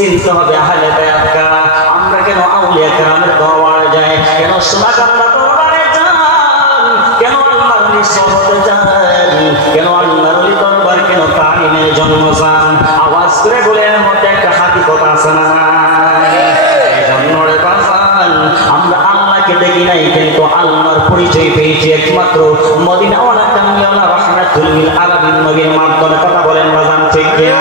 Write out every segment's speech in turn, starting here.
চিনতে হবে আহলে বায়াত কারা। আমরা কেন আউলিয়া কেরামের দরবারে যাই, কেন সুবহানাল্লাহ দরবারে যান, কেন আল্লাহর নিসবতে যান, কেন আল্লাহর ওলি দরবার, কেন তালিমের জন্য যান? আওয়াজ করে বলে এর মধ্যে একটা হাকিকত আছে না? এজন্য রে বাজান, আমরা আল্লাহকে দেখি নাই, কিন্তু আল্লাহর পরিচয় পেয়েছি একমাত্র মদিনাওয়ালা কামলিওয়ালা রাহমাতুল লিল আলামিন নবীর মাধ্যমে। কথা বলেন বাজান, ঠিক কিনা?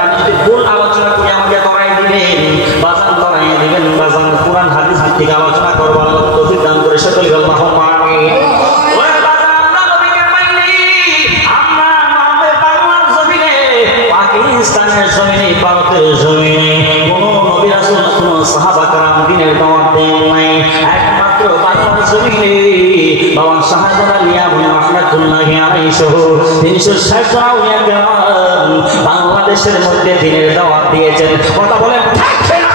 আমি যদি ভুল আলোচনা করি আমাকে ধরাই দিবেন বাজান, ধরাই দিবেন বাজান। কোরআন হাদিস ভিত্তিক আলোচনা করবো, আল্লাহ তৌফিক দান করে সকলে আল্লাহুম্মা আমিন। পাকিস্তানের জমিনে, ভারতের জমিনে কোন নবী রাসূল, কোন সাহাবা کرام দ্বীনের দাওয়াত দেন নাই। একমাত্র বাংলার জমিনে বাবা শাহজালাল আলী রাহমাতুল্লাহি আলাইহি সহ 360 জন আউলিয়া کرام বাংলাদেশের মধ্যে দ্বীনের দাওয়াত দিয়েছেন। কথা বলেন ঠিক না?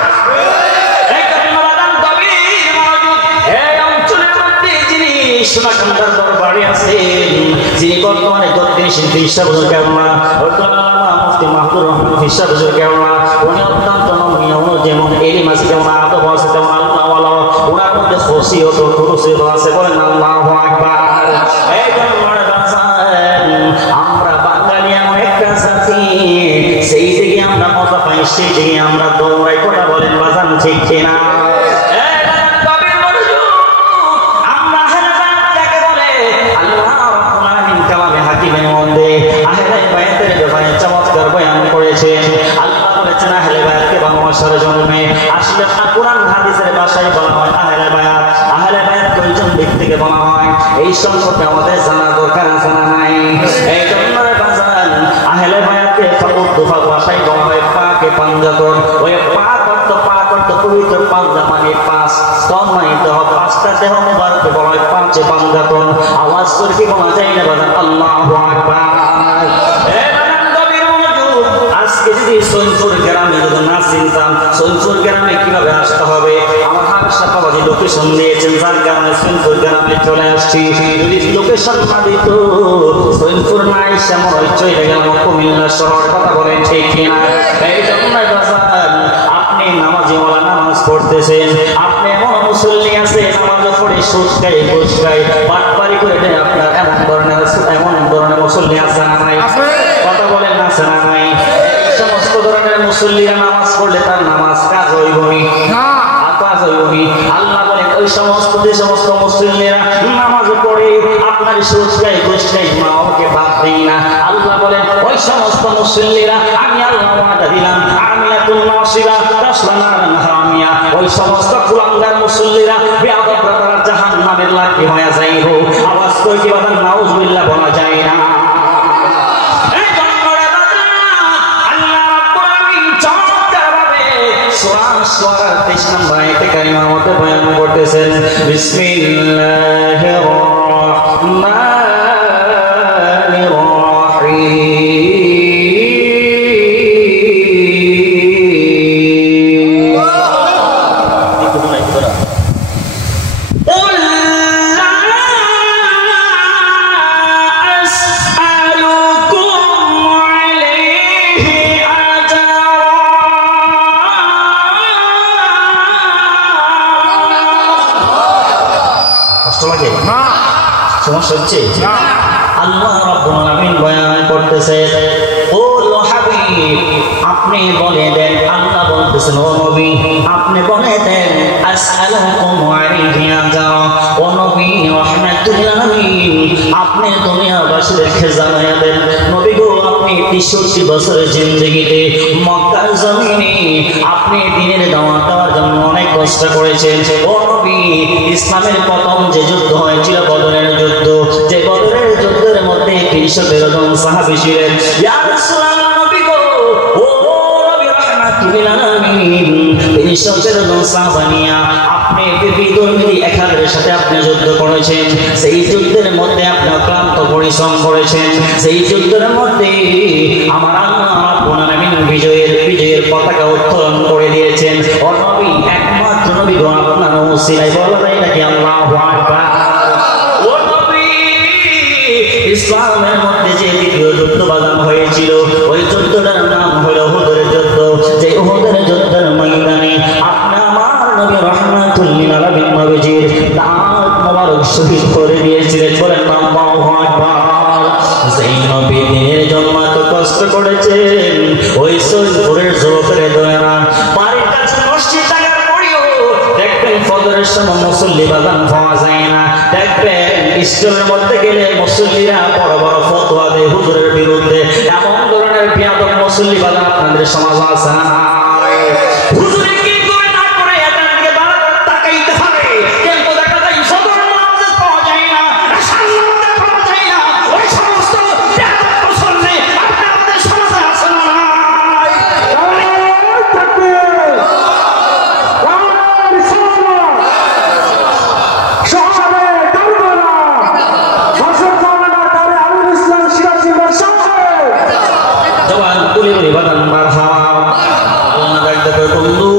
এই কালিমাদান কবি মওজুদ এই অঞ্চলের মধ্যে যিনি সোনাকান্দার দরবারে আছেন, যিনি বর্তমানে গদ্দিনী শিল্পী হিসাবে কেমন মুফতি মাহমুদুর রহমান হিসাবে কেমন, উনি অত্যন্ত নমনীয়, যেমন এলিম আছে, যেমন আদব আছে, যেমন আল্লাহওয়ালা, ওনার মধ্যে খসিয়ত খুরুসিয়ত আছে। বলেন আল্লাহু আকবার। এই আমরা বাঙালি এমন একটা জাতি, সেই দিকে আমরা মজা পাই, সেই দিকে আমরা দৌড়াই। কথা বলেন বাজান, ঠিক কিনা? আল্লাহ বলেছেন আহলে বায়াতকে ভালোবাসার জন্য। আসলে কোরআন হাদিসের ভাষায় বলা হয় আহলে বায়াত। আহলে বায়াত কয়জন ব্যক্তিকে বলা হয় এই সম্পর্কে আমাদের জানা দরকার আছে না নাই? এই জন্য বাজান আহলে বায়াতকে ফাকুফা ভাষায় বলা হয় পাকে পাঞ্জাতন। ওই পাক অর্থ পবিত্র, পাঞ্জা মানে পাঁচ, স্তন মানে দেহ, পাঁচটা দেহ মুবারককে বলা হয় পাঁচে পাঞ্জাতন। আওয়াজ করে কি বলা যায় না বাজান? আল্লাহু আকবার। আজকে যদি সৈনপুর গ্রামে যদি না চিনতাম, সৈনপুর গ্রামে কিভাবে আসতে হবে, আমার হাবসা বাবাজি লোকেশন দিয়েছেন, যার কারণে সৈনপুর গ্রামে চলে আসছি। যদি লোকেশন না দিত, সৈনপুর না এসে আমার চলে গেলাম কুমিল্লা শহর। কথা বলেন ঠিক কিনা? এই জন্য আপনি নামাজিওয়ালা নামাজ পড়তেছেন, আপনি এমন মুসল্লি আছে নামাজ পড়ে সুদ খাই, ঘুষ খাই, বাটপারি করে দেয়, আপনার এমন ধরনের মুসল্লি আছে না নাই? কথা বলেন আছে না নাই? সমস্ত ধরনের মুসল্লিরা নামাজ পড়লে তার নামাজ কাজ হইবনি, কাজ হইবনি। আল্লাহ বলেন ওই সমস্ত যে সমস্ত মুসল্লিরা নামাজ পড়ে আপনার সুদ খায়, ঘুষ খায়, মা ওকে বাদ দেই না। আল্লাহ বলেন ওই সমস্ত মুসল্লিরা আমি আল্লাহ ওয়াদা দিলাম আমিনাতুল নাসিবা তাসলা নারান হামিয়া। ওই সমস্ত কুলাঙ্গার মুসল্লিরা বেয়াদবরা তারা জাহান্নামের লাঠি হয়ে যাইব। আওয়াজ করে কি বাবা নাউজুবিল্লাহ বলা যায় না? সূরা 23 নম্বর আয়াতে কারিমার মধ্যে বয়ান করতেছেন, বিসমিল্লাহির রাহমানির রাহিম। আল্লাহ রাব্বুল আলামিন বয়ান করতেছে, ও হাবিব আপনি বলে দেন, আল্লাহ বলতেছেন ও নবী আপনি বলে দেন, আসআলুকুম আলাইহি আজরা। ও নবী রাহমাতুল আলামিন আপনি দুনিয়াবাসীকে জানায়া দেন, নবী গো আপনি 63 বছরের জিন্দেগিতে মক্কার জমিনে আপনি দ্বীনের দাওয়াত দেওয়ার জন্য অনেক কষ্ট করেছেন। ও নবী ইসলামের প্রথম যে যুদ্ধ হয়েছিল বদরের যুদ্ধ, যে বদরের যুদ্ধের মধ্যে 313 জন সাহাবী ছিলেন। ইয়া রাসূলুল্লাহ নবী গো, ও নবী রাহমাতুল আলামিন 313 জন সাহাবা নিয়া আপনি বিদুর্মী একাদের সাথে আপনি যুদ্ধ করেছেন। সেই যুদ্ধের মধ্যে আপনি ক্লান্ত পরিশ্রম করেছেন। সেই যুদ্ধের মধ্যে আমার আল্লাহ রাব্বুল আলামিন বিজয়ের পতাকা উত্তোলন করে দিয়েছেন। ও নবী একমাত্র নবী গো আপনার ওসিলায় বলা যায় নাকি আল্লাহু আকবার। ও নবী ইসলামের মধ্যে যে দ্বিতীয় যুদ্ধ বাজানো হয়েছিল ওই যুদ্ধটার নাম হলো উহুদের যুদ্ধ। যে উহুদের যুদ্ধের ময়দানে আপনি আমার নবী রাহমাতুল লিল আলামিন নবীজির দাঁত মোবারক শহীদ করে দিয়েছিলেন। বলেন আল্লাহু আকবার। যেই নবী দিনের জন্য এত কষ্ট করেছেন, ওই সৈয়দপুরের যুবকের দয়ারা বাড়ির কাছে মসজিদ থাকার পরেও দেখবেন ফজরের সময় মুসল্লি বাজান পাওয়া যায় না। দেখবেন স্কুলের মধ্যে গেলে মুসল্লিরা বড় বড় ফতোয়া দেয় হুজুরের বিরুদ্ধে। এমন ধরনের বিয়াদব মুসল্লি বাজান আপনাদের সমাজ আছে না? হুজুরে কি করে না করে এটার দিকে বারবার তাকাইতে হবে, কিন্তু দেখা যায় ফজর নামাজে পাওয়া যায় না, সাল্লাতে পাওয়া যায় না। ওই সমস্ত বিয়াদব মুসল্লি আপনাদের সমাজে আছে না? জওয়ান তুলে বলে বাদান মারহাবা। আল্লাহ ডাকতে বন্ধু,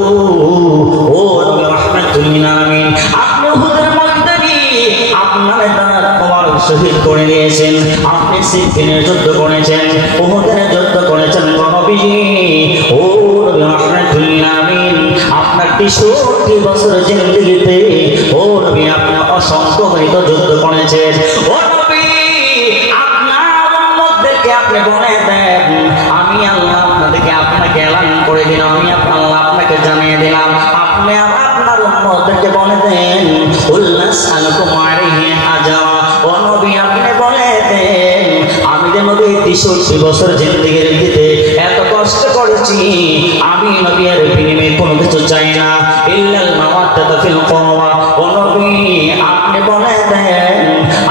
ও নবী রাহমাতুল লিল আলামিন, আপনি উহুদের ময়দানে আপনার দাঁত মোবারক শহীদ করে দিয়েছেন। আপনি সিফিনের যুদ্ধ করেছেন, উহুদের যুদ্ধ করেছেন। নবীজি, ও নবী রাহমাতুল লিল আলামিন, আপনার ৬৩ বছর জিন্দেগিতে ও নবী আপনি অসংখ্য যুদ্ধ করেছেন। ও নবী, আপনার উম্মতদেরকে আপনি বলে দেন, আমি আল্লাহ আপনাদেরকে আপনাকে এলান করে দিলাম, আমি আল্লাহ আপনাকে জানিয়ে দিলাম, আপনি আপনার উম্মতদেরকে বলে দেন উল্লাস আলাইকুম আলাইহি আজরা। ও নবী, আপনি বলে দেন, আমি যে নবী ৬৩ বছর জিন্দেগির দিতে এত কষ্ট করেছি, আমি নবী এর বিনিময়ে কোনো কিছু চাই না, ইল্লাল মাওয়াদ্দাতা ফিল কুরবা। ও নবী, আপনি বলে দেন,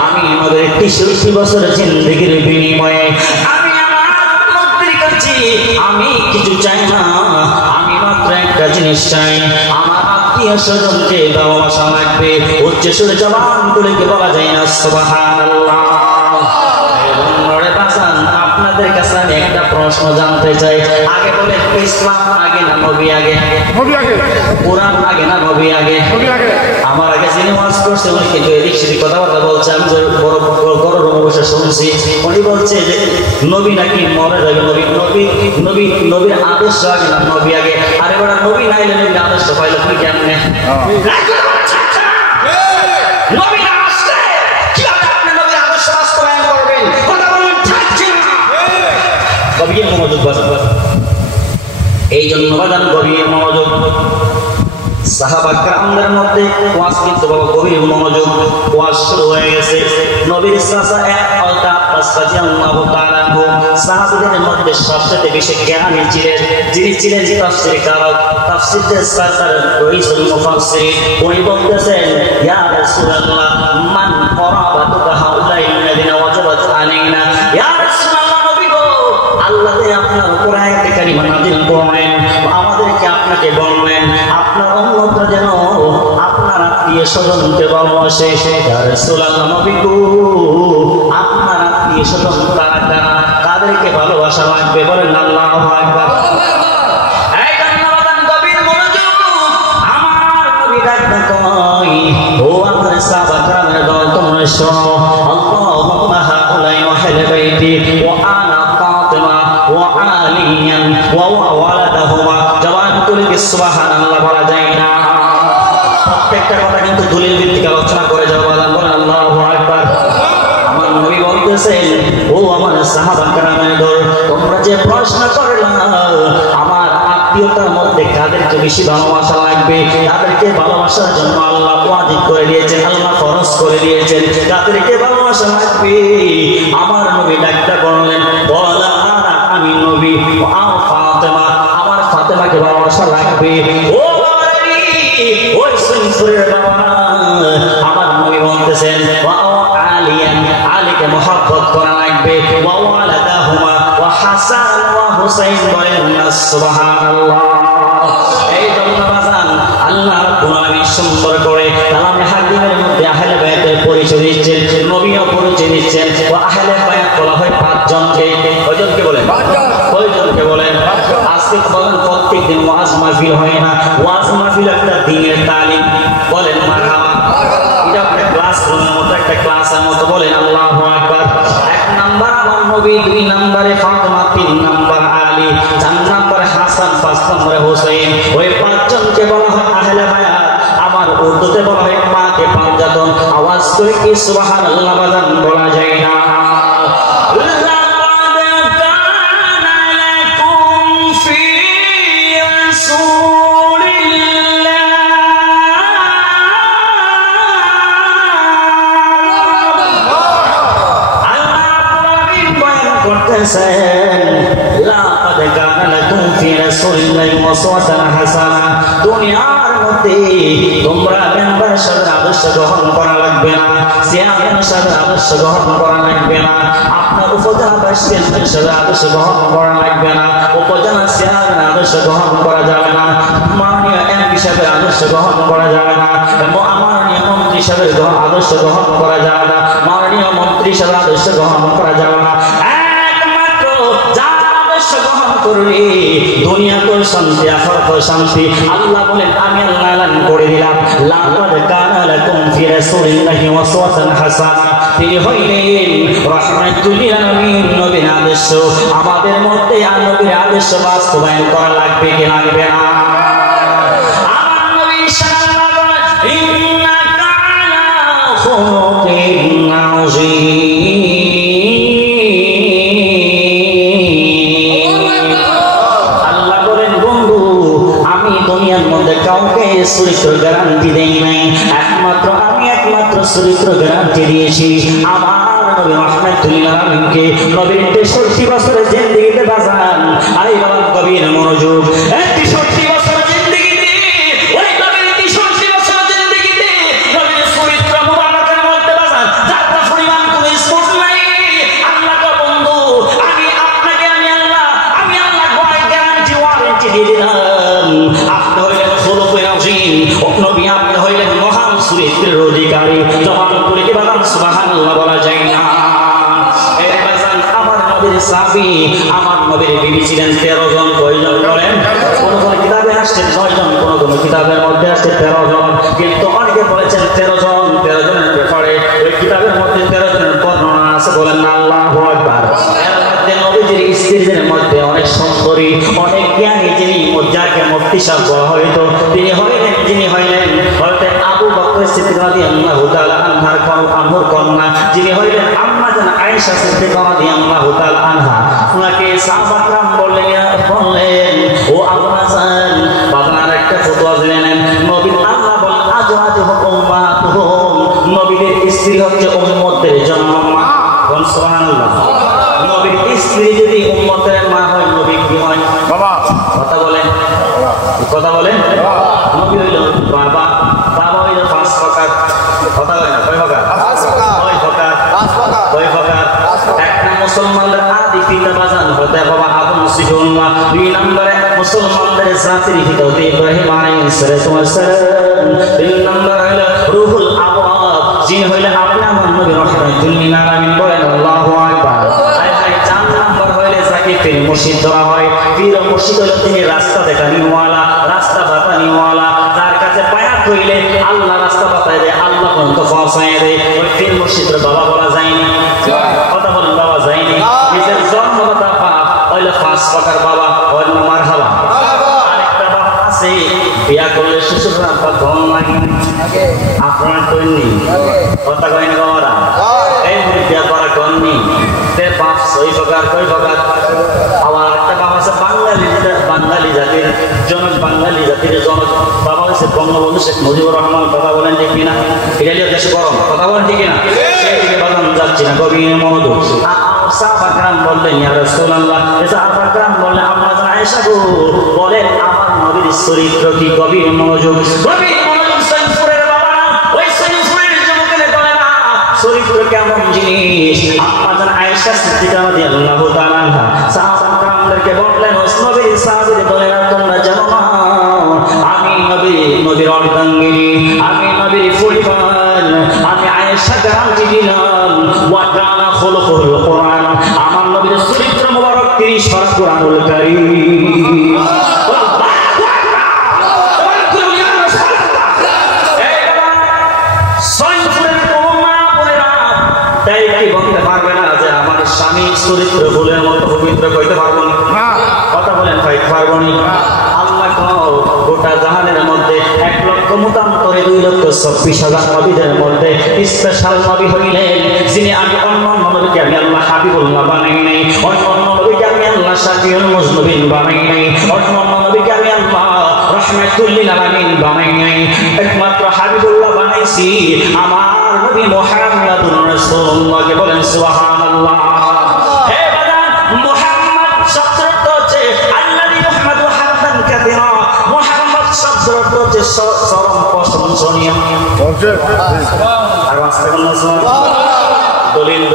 আমি নবীর ৬৩ বছর জিন্দেগির বিনিময়ে আমি আমার উম্মতের কাছে আমি কিছু চাই না, আমি মাত্র একটা জিনিস চাই, আমার আত্মীয় স্বজনকে ভালোবাসা লাগবে। উচ্চ সুরে জবান করে কি বলা যায় না সুবহানাল্লাহ? আপনাদের কাছে আমি একটা প্রশ্ন জানতে চাই, আগে বলে ইসলাম আগে না নবী আগে? নবী আগে। কোরআন আগে না নবী আগে? নবী আগে। আমার আগে যিনি ওয়াজ করছে উনি কিন্তু এদিক সেদিক কথাবার্তা বলছে, আমি বড় বড় রুমে বসে শুনছি। উনি বলছে যে নবী নাকি মরে যাবে, নবী নবী নবী নবীর আদর্শ আগে না নবী আগে? আরে বড় নবী না এলে নবীর আদর্শ পাইলে তুই কেমনে? নবী না আসলে কিভাবে আপনি নবীর আদর্শ বাস্তবায়ন করবেন? গভীর মনোযোগ বাজান, এই জন্য বাজান গভীর মনোযোগ। সাহাবা কেরামদের মধ্যে ওয়াজ কিন্তু বাবা গভীর মনোযোগ। ওয়াজ শুরু হয়ে গেছে। নবীর চাচা আলতা আব্বাস রাদিয়াল্লাহু তাআলা আনহু সাহাবাদের মধ্যে সবচেয়ে বেশি জ্ঞানী ছিলেন, যিনি ছিলেন তাফসীর কারক, তাফসীরের সরদার রইসুল মুফাসসিরিন। উনি বলতেছেন, ইয়া রাসূলুল্লাহ, মান করাবাতুকা হাউলাইল্লাযিনা ওয়াজাবাত আলাইনা। ইয়া রাসূলুল্লাহ, নবী গো, আল্লাহ আপনার উপর আয়াতে কারিমা নাযিল করলেন, আমাদেরকে আপনাকে বললেন আপনার উম্মতরা যেন আপনার আত্মীয় স্বজনকে ভালোবাসে। ইয়া রাসূলুল্লাহ, নবী গো, আপনার আত্মীয় স্বজন কারা কারা, তাদেরকে ভালোবাসা লাগবে। বলেন আল্লাহু আকবার। এই ধন্যবাদ, গভীর মনোযোগ। আমার নবী ডাকতে কই, ও আমার সাহাবা কেরামের দল, তোমরা শোনো, আল্লাহুম্মা হাউলাই আহলে বাইতি ওয়া আনা ফাতিমা ওয়া আলিয়ান ওয়া ওয়ালাদাহুমা। জবান তুলে কি সুবহানাল্লাহ বলা যায় না? প্রত্যেকটা কথা কিন্তু দলিল ভিত্তিক আলোচনা করে যাও। বলেন আল্লাহু আকবার। আমার নবী বলতেছেন, ও আমার সাহাবা কেরামের দল, তোমরা যে প্রশ্ন করলা আমার আত্মীয়তার মধ্যে কাদেরকে বেশি ভালোবাসা লাগবে, তাদেরকে ভালোবাসার জন্য আল্লাহ ওয়াজিব করে দিয়েছেন, আল্লাহ ফরজ করে দিয়েছেন, তাদেরকে ভালোবাসা লাগবে। আমার নবী ডাকটা বললেন, বলা আমি নবী, আমার ফাতেমা, আমার ফাতেমাকে ভালোবাসা লাগবে। ও বাবারি, ওই সৈয়দপুরের বাবা, আমার নবী বলতেছেন, আলিয়ান, আলীকে মহব্বত করা লাগবে। ওয়া ওয়ালাদাহুমা ওয়া হাসান ওয়া হুসাইন। বলেন সুবহানাল্লাহ। এই জন্য বাজান আল্লাহ রাব্বুল আলামিন সুন্দর করে কালামে হাকিমের মধ্যে আহলে বায়াতের পরিচয় দিচ্ছেন, নবীও পরিচয় দিচ্ছেন। ও আহলে বায়াত বলা হয় ৫ জনকে। কয়জনকে বলেন? কয়জনকে বলেন? আজকে বলেন প্রত্যেকদিন ওয়াজ মাহফিল হয় না? ওয়াজ মাহফিল একটা দ্বীনের তালিম। বলেন মারহাবা। এটা আপনি ক্লাস ক্লাসরুমের মতো একটা ক্লাসের মতো বলেন আল্লাহু আকবার। 1 নাম্বার আমার নবী, 2 নম্বরে ফাতেমা, 3 নাম্বার আলী, 4 নাম্বার হাসান, 5 নম্বরে হোসেন। ওই 5 জনকে বলা হয় আহলে বায়াত। আমার উর্দুতে বলা হয় মাকে পাঞ্জাতন। আওয়াজ করে কি সুবহানাল্লাহ বাজান বলা যায় না? দুনিয়ার মধ্যে তোমরা মেম্বারের সাথে আদর্শ গ্রহণ করা লাগবে না, চেয়ারম্যানের সাথে আদর্শ গ্রহণ করা লাগবে না, আপনার উপজেলা ভাইস চেয়ারম্যানের সাথে আদর্শ গ্রহণ করা লাগবে না, উপজেলা চেয়ারম্যান আদর্শ গ্রহণ করা যাবে না, মাননীয় এমপি হিসাবে আদর্শ গ্রহণ করা যাবে না, মাননীয় মন্ত্রী হিসাবে আদর্শ গ্রহণ করা যাবে না, মাননীয় মন্ত্রী হিসাবে আদর্শ গ্রহণ করা যাবে না। দুনিয়াতে শান্তি, আখিরাতে শান্তি। আল্লাহ বলেন আমি আল্লাহ এলান করে দিলাম, লাকাদ কানা লাকুম ফি রাসূলিল্লাহি উসওয়াতুন হাসানাহ। তিনি হইলেন রাহমাতুল লিল আলামিন, নবীর আদর্শ। আমাদের মধ্যে আর নবীর আদর্শ বাস্তবায়ন করা লাগবে কি লাগবে না? আমার নবী সাল্লাল্লাহু আলাইহি ইন্নাকা আলা খুলুকিন আযীম। কাউকে চরিত্র গ্যারান্টি দেই নাই, একমাত্র আমি একমাত্র চরিত্র গ্যারান্টি দিয়েছি আমার নবী রাহমাতুল লিল আলামিনকে। নবীর 63 বছরের জিন্দেগিতে বাঁচান। আরে বাবা গভীর মনোযোগ। 63 বছর জিন্দেগিতে, ওই নবীর 63 বছর জিন্দেগিতে নবীর চরিত্র মুবারকের মধ্যে বাঁচান। যার পরিমাণ কোনো স্পোর্ট নাই। আল্লাহ তো বন্ধু, আমি আপনাকে আমি আল্লাহ গ্যারান্টি ওয়ারেন্টি দিয়ে দিলাম। আপনি হইলেন নবী, আপনি হইলেন মহান চরিত্রের অধিকারী। জবান করে কি বলেন সুবহানাল্লাহ বলা যায় না? আমার নবীর সাহাবী, আমার নবীর বিবি ছিলেন 13 জন। কয়জন বলেন? কোন কোন কিতাবে আসছে 9 জন, কোন কোন কিতাবের মধ্যে আসছে 13 জন, কিন্তু অনেকে বলেছেন 13 জন। 13 জনের ব্যাপারে ওই কিতাবের মধ্যে 13 জনের বর্ণনা আছে। বলেন না আল্লাহু আকবার। এর মধ্যে নবীজির স্ত্রীদের মধ্যে অনেক সুন্দরী, অনেক জ্ঞানী, যিনি যাকে মুফতি সাহেব বলা হয়তো, তিনি যিনি হইলেন হযরত আবু বকর সিদ্দিক রাদিয়াল্লাহু তাআলা আনহুর কন্যা, যিনি হইলেন আম্মা জান আয়েশা সিদ্দিকা রাদিয়াল্লাহু তাআলা আনহা। উনাকে সাহাবায়ে বললেন, ও আম্মা জান, বাবার একটা ফতোয়া জেনে নেন। নবী আল্লাহ বলেন আজওয়াজুহু উম্মাতুহুম, নবীদের স্ত্রী হচ্ছে উম্মতের জন্য মা। বল সুবহানাল্লাহ। নবীর স্ত্রী যদি উম্মতের মা হয়, নবী কি হয়? বাবা। কথা বলেন, কথা বলেন। নবী হইল বাবা, বাবা হইল 5 প্রকার। কথা বলেন না, কয় প্রকার? 5 প্রকার। কয় প্রকার? 5 প্রকার। কয় প্রকার? একটা মুসলমানদের আদি পিতা বাজান হতে বাবা আদম সিফুল্লাহ। 2 নম্বরে মুসলমানদের জাতির পিতা হতে ইব্রাহিম আলাইহিস সালাম। 3 নম্বর হইল রুহুল আবাব, যিনি হইলেন আপনি আমার নবী রাহমাতুল লিল আলামিন। বলেন আল্লাহু আকবার। 4 নম্বর হইলে যাকে পীর মুর্শিদ ধরা হয়। পীর মুর্শিদ হইল তিনি রাস্তা দেখানিওয়ালা, রাস্তা বাতানিওয়ালা, যার কাছে বায়াত হইলে আল্লাহ রাস্তা বাতায় দেয়, আল্লাহ পর্যন্ত পৌঁছায় দেয়। ওই পীর মুর্শিদের বাবা বলা যায়নি। কথা বলেন, বাবা যায়নি। নিজের জন্মদাতা বাপ হইল 5 প্রকার বাবা। হইল মারহাবা। আরেকটা বাবা আছে, বিয়া করলে শ্বশুর আব্বা ধন লাগে, আপনার তৈরি। কথা কয় না বাবারা? এই বিয়া করা কননি তে 5-6 প্রকার। কয় প্রকার? আবার একটা বাবা আছে বাঙালি জাতির জনক, বাঙালি জাতির জনক বাবা হচ্ছে বঙ্গবন্ধু শেখ মুজিবুর রহমান। কথা বলেন ঠিক কিনা? ইটালিও দেশে গরম। কথা বলেন ঠিক কিনা? সেদিকে বাজানো যাচ্ছি না, গভীর মনোযোগ। সাহাবা کرام বললেন ইয়া রাসূলুল্লাহ, সাহাবা کرام বললেন আম্মা জান আয়েশা গো, বলেন আমার নবীর চরিত্র কি? গভীর মনোযোগ, গভীর মনোযোগ। সৈয়দপুরের বাবা না, ওই সৈয়দপুরের যুবকের বলে না চরিত্র কেমন জিনিস। আম্মা জান আয়েশা সিদ্দিকা রাদিয়াল্লাহু তাআলা আনহা সাহাবা کرامদেরকে বললেন, নবীর সাহাবীদের বলে না তোমরা জানো না আমি নবীর অর্ধাঙ্গিনী, আমি নবীর পরিবার, আমি আয়েশা গ্যারান্টি দিলাম ওয়া কানা খুলুকুল কোরআন, আমার নবীর চরিত্র মুবারক 30 পারা কোরআনুল কারীম। সৈয়দপুরের কি বলতে পারবে না যে আমার স্বামী চরিত্র ফুলের মতো পবিত্র কইতে পারবো না? কথা বলেন ভাই, পারবো না? আল্লাহ গোটা জাহানের মধ্যে 1,00,000 মতান্তরে 2,26,000 নবীদের মধ্যে স্পেশাল নবী হইলেন যিনি আমি অন্য নবীকে আমি আল্লাহ হাবিবুল্লাহ বানাই নাই, অন্য নবীকে আমি আল্লাহ শাফিউল মুজনিবিন বানাই নাই, অন্য নবীকে আমি আল্লাহ রাহমাতুল লিল আলামিন বানাই নাই, একমাত্র হাবিবুল্লাহ বানাইছি আমার নবী মুহাম্মদুর রাসূলুল্লাহকে। বলেন সুবহানাল্লাহ। হে বাজান, মুহাম্মদ শব্দটা হচ্ছে আল্লাযী মুহাম্মাদু হামদান কাসীরা। মুহাম্মদ শব্দটা হচ্ছে চরম প্রশংসনীয়। আর আস্তে বলুন সুবহানাল্লাহ। দলিল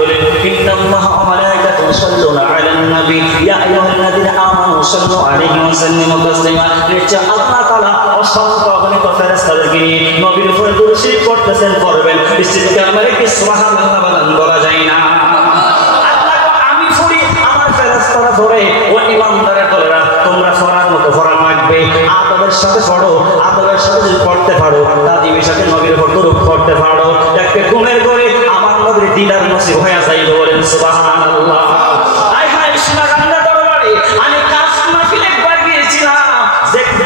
ইন্নাল্লাহা ওয়া মালাইকাতুহু ইউসাল্লুনা আলান নবী ইয়া আইয়ুহাল্লাযীনা আমানু সাল্লু আলাইহি ওয়া সাল্লিমু তাসলিমা। নিশ্চয় আল্লাহ তাআলা অসংখ্য অগণিত ফেরেশতাদেরকে নিয়ে নবীর উপরে দুরূদ শরীফ পড়তেছেন, করবেন। ইস্তিগফার মানে কি সুবহানাল্লাহ বলা যায় না? আল্লাহ আমি পড়ি, আমার ফেরেশতারা ধরে ও ইমানদারের দলেরা তোমরা ফরার মতো ফরা মাগবে, আদবের সাথে পড়ো, আদবের সাথে যদি পড়তে পারো, তাজিমের সাথে নবীর উপর দুরূদ পড়তে পারো, একটা ঘুমের করে আমার নবীর দিদার নসিব হয়ে যাইবে। বলেন সুবহানাল্লাহ। আয় হায় সোনাগান্ধা দরবারে আমি কাজ মাহফিলে একবার গিয়েছিলাম,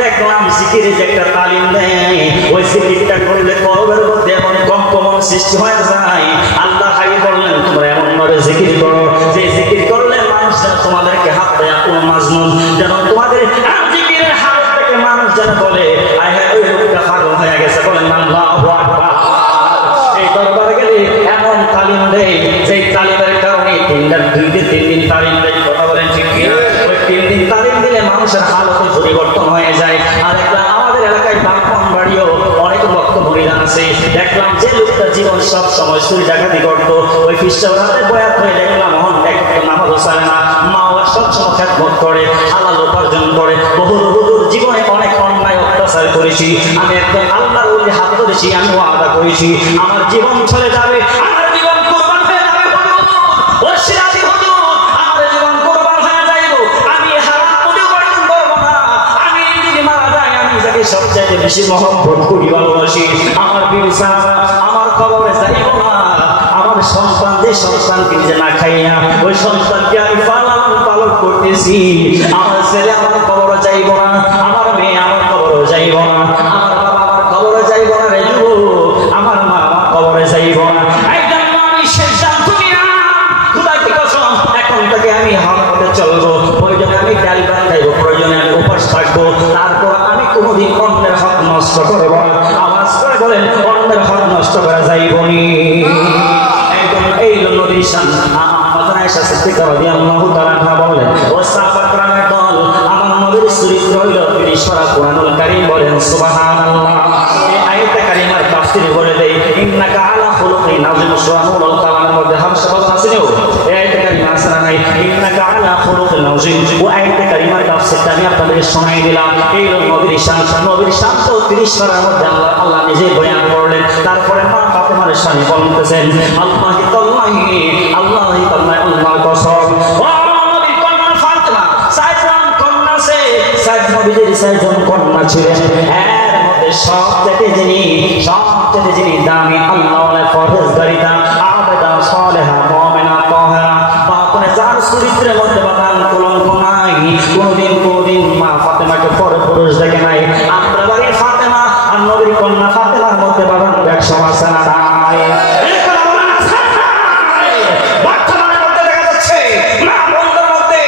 দেখলাম জিকিরে যে একটা তালিম দেয়, ওই জিকিরটা করলে কলবের মধ্যে এমন কম্পন সৃষ্টি হয়ে যায়। আল্লাহ হাবিব বললেন তোমরা এমন ভাবে জিকির করো যে জিকির করলে মানুষ যেন তোমাদেরকে হাত দেয়, কোন মাজনুন যেন তোমাদের জিকিরের হাত থেকে মানুষ যেন বলে আয় হায় ওই লোকটা পাগল হয়ে গেছে। বলেন আল্লাহু আকবার। এই দরবারে গেলে এমন তালিম দেয়, যে তালিমের কারণে 2 দিন তালিম দেয়। কথা বলেন ঠিক কি? ওই 3 দিন তালিম দিলে মানুষের হালত পরিবর্তন হয়ে যায়। আর একটা আমাদের এলাকায় বাড়িও অনেক ভক্ত মহিলা আছে, দেখলাম যে লোকটা জীবন সব সময় চুরি ডাকাতি করতো, ওই খ্রিস্টানদের বয়াত হয়ে দেখলাম নামাজও চায় না, মাও সবসময় খেদমত করে, হালাল উপার্জন করে। বহুর জীবনে অনেক অন্যায় অত্যাচার করেছি, আমি একদম আল্লাহর ওলি হাত ধরেছি, আমি ওয়াদা করেছি আমার জীবন চলে যাবে, আমার জীবন কোরবান হয়ে যাবে। ও সিরাজি হুজুর, আমার জীবন কোরবান হয়ে যাইব, আমি হারাম কোনেও বর্জন করব না। আমি যদি মারা যাই, আমি যাকে সবচেয়ে বেশি মহব্বত করি, ভালোবাসি, আমার বিবি সারা আমার কবরে যাইব না। আমার সন্তান, যে সন্তানকে নিজে না খাইয়া ওই সন্তানকে আমি পালন করতেছি, আমার ছেলে আমার কবরে যাইব না, আমার মেয়ে আমার কবরে যাইব না, আমার বাবা আমার কবরে যাইব না, রে যুবক আমার মা আমার কবরে যাইব না। এখন থেকে আমি হক পথে চলবো, প্রয়োজনে আমি ডাল ভাত খাইবো, প্রয়োজনে আমি উপাস থাকবো, তারপর আমি কোনোদিন অন্যের হক নষ্ট করবো না। আওয়াজ করে বলেন অন্যের হক নষ্ট করা যাইবনি। এই নবীর শান আয়েশা সিদ্দিকা রাদিয়াল্লাহু তাআলা বলেন, ও সাহাবায়ে কেরামের দল, আমার নবীর চরিত্র হইল তিনি সূরা কুরআনুল কারীম। বলেন সুবহানাল্লাহ। এই আয়াতে কারিমার তাফসীর বলে দেই, ইন্নাকা আলা খুলুকিন আযীম। সূরা নূরুল কালামের মধ্যে হামসা বলা আছে না, এই আয়াতে কারিমা আছে না নাই? ইন্নাকা আলা খুলুকিন আযীম। ওই আয়াতে কারিমার তাফসীরটা আমি আপনাদের শোনাই দিলাম। এই নবীর শান, নবীর শান তো 30 সূরার মধ্যে আল্লাহ নিজে বয়ান করলেন। তারপরে মা ফাতেমার শানে বলতেছেন, আল্লাহি তাআলাহি আল্লাহি তাআলা আল্লাহর কসম, ও নবীর কন্যা ফাতেমা, 4 জন কন্যা আছে, 4 নবীদের 4 জন কন্যা ছিলেন। এর মধ্যে সবচেয়ে যিনি দামি আল্লাহর ফরজদারিতা, আবেদা, সালেহা, মুমিনা, তাহেরা, বাপনে যার চরিত্রের মধ্যে বাদান কলঙ্ক নাই, কোনদিন মা ফাতেমাকে পরপুরুষ দেখে নাই। আপনার বাড়ির ফাতেমা আর নবীর কন্যা ফাতেমার মধ্যে বাদান ব্যবসা আছে না নাই? বর্তমানের মধ্যে দেখা যাচ্ছে মা বন্ধের মধ্যে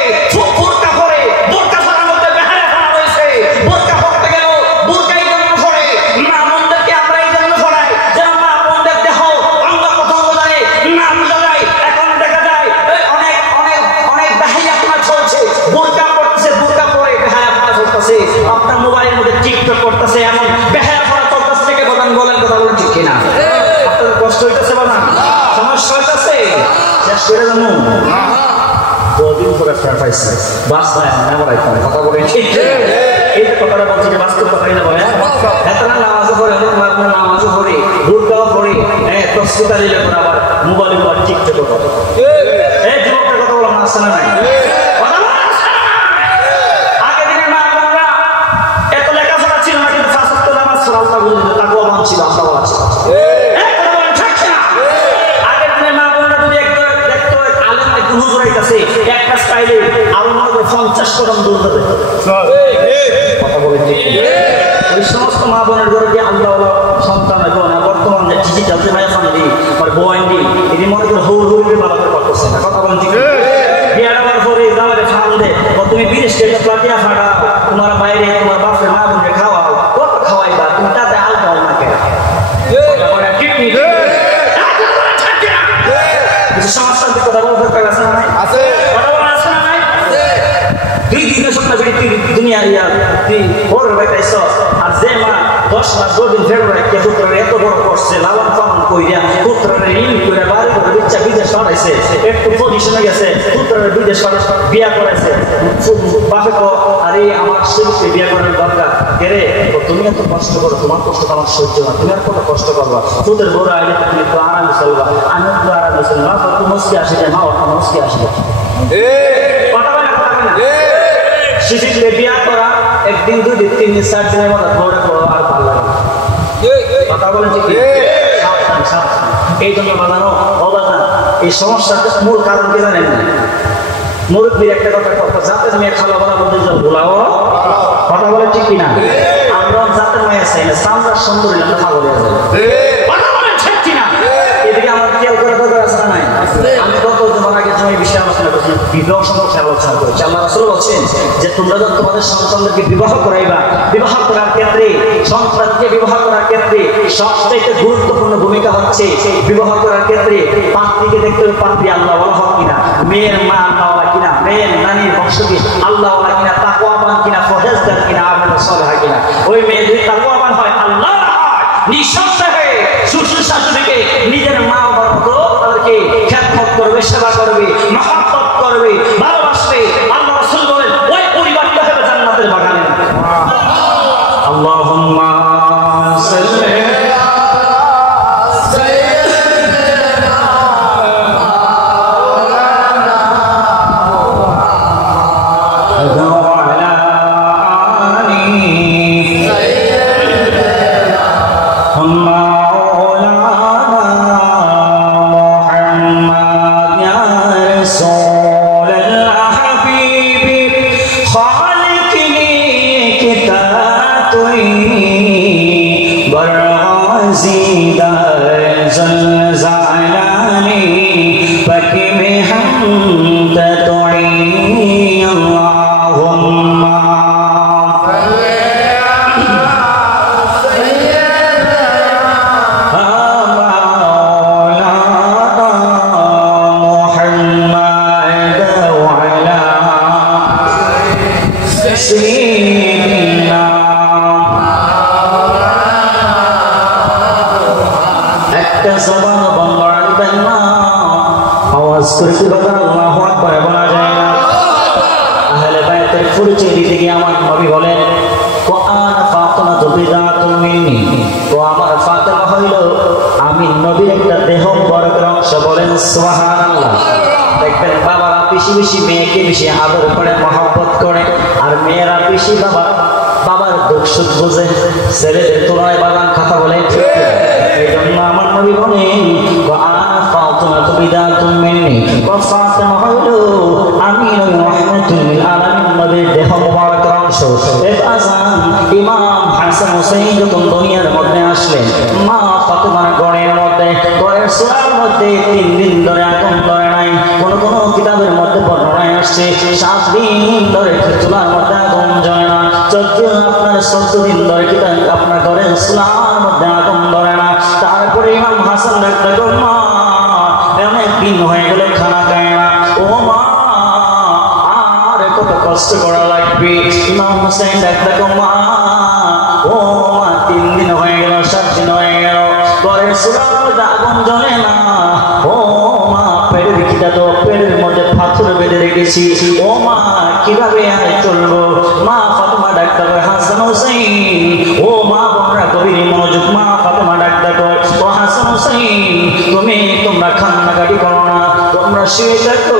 বোরকা পরে, বোরকা পরার মধ্যে বেহায়া পড়া রয়েছে। বোরকা পরতে গেল বোরকা এই জন্য পরে, মা বন্ধকে আমরা এই জন্য পড়াই যেন মা বন্ধের দেহ অঙ্গ প্রত্যঙ্গ যায় না বোঝা যায়। এখন দেখা যায় অনেক বেহায়া পড়া চলছে, বোরকা পড়তেছে, বোরকা পরে বেহায়া পড়া চলতেছে, আপনার মোবাইলের মধ্যে টিকটক করতেছে, এমন বেহায়া পড়া চলতেছে। থেকে বলেন কথা বলেন ঠিক কিনা? আপনাদের কষ্ট হইতেছে বা না? সমস্যা হইতেছে? শেষ করে দেবো কদিন পরে ফের পাইছে বাস ভাই আমার কথা বলে ঠিক। এই যে কথাটা বলছি যে বাস্তব কথাই না বলে, এত না নামাজও পড়ে, অনেক আপনার নামাজও পড়ে, বুটটাও পড়ে, প্রস্তুতা দিলে পরে আবার মোবাইল পর টিকটক করে। এই যুবকের কথা বলো না, আসছে না নাই? আগে দিনে না আপনারা এত লেখাপড়া ছিল না, কিন্তু ফার্স্ট নামাজ পড়া আল্লাহ বুঝে তাকেও মানছিল, আল্লাহ আছে। আগের দিনে মা বোনেরা যদি একদম কথা বলে ঠিক ওই সমস্ত মা বোনের ঘরে যে আল্লাহ সন্তান এবং বর্তমান যে ডিজিটাল যে মায়া ফান্ডি আর বোয়ান্ডি এটি মনে করে হৌর হৌরে ভালো করে করতেছে না কথা বলেন ঠিক বিয়ার হওয়ার পরে দাওয়ারে খাওয়ান দে তুমি বিদেশ থেকে প্লাটিয়া ফাটা তোমার বাইরে তোমার বাপের মা বোনকে খাওয়াও কত খাওয়াইবা তুমি তাতে আলগাও না কেন কিছু সমস্যার দিকে কথা বলার দরকার আছে না আছে কথা বলা আছে না নাই দুই দিনের স্বপ্ন দুনিয়া ইয়া তুই বড় বেটাইছ আর যে মা 10 মাস 2 দিন ফেরো রাখতে পুত্রের এত বড় করছে লালন পালন কইরা পুত্রের ঋণ কইরা বাড়ি করে বিচ্ছা বিদেশ সরাইছে একটু পজিশনে গেছে পুত্রের বিদেশ সরাই বিয়া করাইছে বাপে কো আরে আমার ছেলেকে বিয়া করার দরকার কেরে তুমি এত কষ্ট করো তোমার কষ্ট আমার সহ্য না তুমি আর কত কষ্ট করবা তোদের বড় আইলে তুমি তো আরামে চলবা আমি তো আরামে চলবা তো মুশকি আসে মা ওর মুশকি আসে কথা বলে শিশুকে বিয়া করা একদিন 2 দিন 3 দিন 4 দিনের মধ্যে বড় বড় আর ভালো লাগে কথা বলেন ঠিক এই জন্য বাজানো অবাজান এই সমস্যার মূল কারণ কি জানেন না মুরব্বীর একটা কথা জাতের মেয়ে খালা বলা বলতে যাও ভুলাও কথা বলেন ঠিক কিনা আমরা জাতের মেয়ে চাই না সামরা সুন্দর হলে আমরা পাগল হয়ে যাবো কথা বলেন ঠিক কিনা এদিকে আমার খেয়াল করার দরকার আছে না নাই আমি কত তোমার আগে তুমি বিষয়ে আলোচনা করছি বিবাহ সম্পর্কে আলোচনা করেছি আল্লাহ রাসূল বলেন যে তোমরা যখন তোমাদের সন্তানদেরকে বিবাহ করাইবা বিবাহ করার ক্ষেত্রে সন্তানকে বিবাহ করার ক্ষেত্রে সবচেয়ে গুরুত্বপূর্ণ ভূমিকা হচ্ছে বিবাহ করার ক্ষেত্রে পাত্রীকে দেখতে হবে পাত্রী আল্লাহ ওয়ালা হক কিনা মেয়ের মা আল্লাহ ওয়ালা কিনা মেয়ের নানির বংশকে আল্লাহ ওয়ালা কিনা তাকওয়াবান কিনা ফরহেজগার কিনা আমল সালেহা কিনা ওই মেয়ে যদি তাকওয়াবান হয় আল্লাহ নিঃসন্দেহে শ্বশুর শাশুড়িকে নিজের মা বাবার মতো তাদেরকে খেদমত করবে সেবা করবে মহব্বত করবে ভালোবাসবে আল্লাহ রাসূল বলেন ওই পরিবারটা হবে জান্নাতের বাগানে আল্লাহুম্মা সাল্লি মেয়েকে বেশি আদর করে মহব্বত করে আর মেয়েরা বেশি বাবার দুঃখ সুখ বোঝে ছেলেদের তুলনায় বাগান খাতা বলে এই জন্য আমার নবী বলেন ফাতিমা বিদাতুম মিন্নি ফাতিমা হলো আমি নবী রাহমাতুল লিল আলামিন নবীর দেহ মুবারকের অংশ ইমাম হাসান হুসাইন যখন দুনিয়ার মধ্যে আসলেন মা ফাতিমার ঘরের মধ্যে ঘরের সূরার মধ্যে 3 দিন ধরে আগুন ধরে নাই কোন কোন কিতাবের মধ্যে বর্ণনায় আসছে 7 দিন ধরে চুলার মধ্যে আগুন জ্বলে না 14 দিন ধরে কিতাব আপনার ঘরের চুলার মধ্যে আগুন ধরে না তারপরে ইমাম হাসান ডাক্তার মা অনেক দিন হয়ে গেলে খানা খায় না ও মা আর কত কষ্ট করা লাগবে ইমাম হুসাইন ডাক্তার মা ও মা 3 দিন হয়ে গেল 7 দিন হয়ে গেল ঘরের চুলার মধ্যে আগুন জ্বলে না ও মা পেটের খিদা তো পেটের মধ্যে পাথর বেঁধে রেখেছি ও মা কিভাবে আমি চলবো মা ফাতিমা ডাক্তার হাসান হুসাইন ও মা বোনরা গভীর মনোযোগ মা ফাতিমা ডাক্তার ও হাসান হুসাইন তোমরা কান্নাকাটি করো না তোমরা শুয়ে থাকো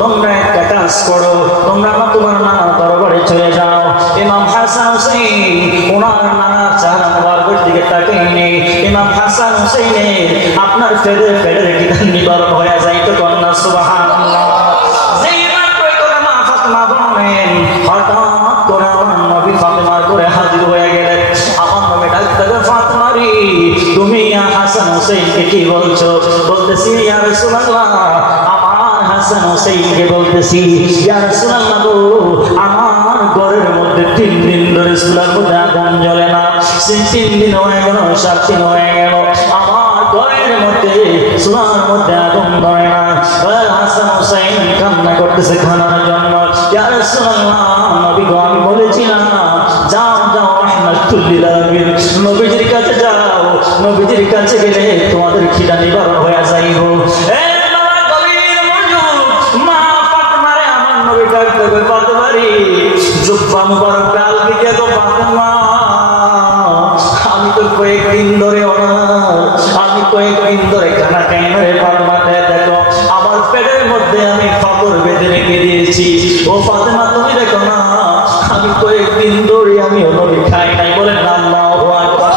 তোমরা একটা কাজ করো তোমরা তোমার নানার দরবারে চলে যাও ইমাম হাসান হুসাইন ওনার নানার চেহারা মুবারকের দিকে তাকাইনি ইমাম হাসান হুসাইনের আপনার ফেরে কিদান নিবারণ হয়ে যায় তো কন্যা সুবহানাল্লাহ যেই মাত্র কথা মা ফাতিমা বলেন হঠাৎ করে হুসাইনকে কি বলছো? বলতেছি ইয়া রাসূলুল্লাহ আমার হাসান হুসাইনকে বলতেছি ইয়া রাসূলুল্লাহ গো আমার ঘরের মধ্যে 3 দিন ধরে চুলার মধ্যে আগুন জ্বলে না। 3 দিন হয়ে গেল, 7 দিন হয়ে গেল, আমার ঘরের মধ্যে চুলার মধ্যে আগুন ধরে না। হাসান হুসাইন কান্না করতেছে খানার জন্য। ইয়া রাসূলুল্লাহ নবী গো আমি বলেছিলাম যাও যাও রাহমাতুল লিল আলামিন, নবীজির কাছে যাও, নবীজির কাছে গেলে তোমাদের খিদা নিবারণ হয়ে যাইব। আমি তো কয়েকদিন ধরে আমি কয়েকদিন ধরে খানা খাই না রে ফাতেমা, দেখো আমার পেটের মধ্যে আমি ফাতর বেঁধে রেখে দিয়েছি। ও ফাতেমা তুমি দেখো না আমি কয়েকদিন ধরে আমি নবী খাই নাই। বলেন আল্লাহু আকবার।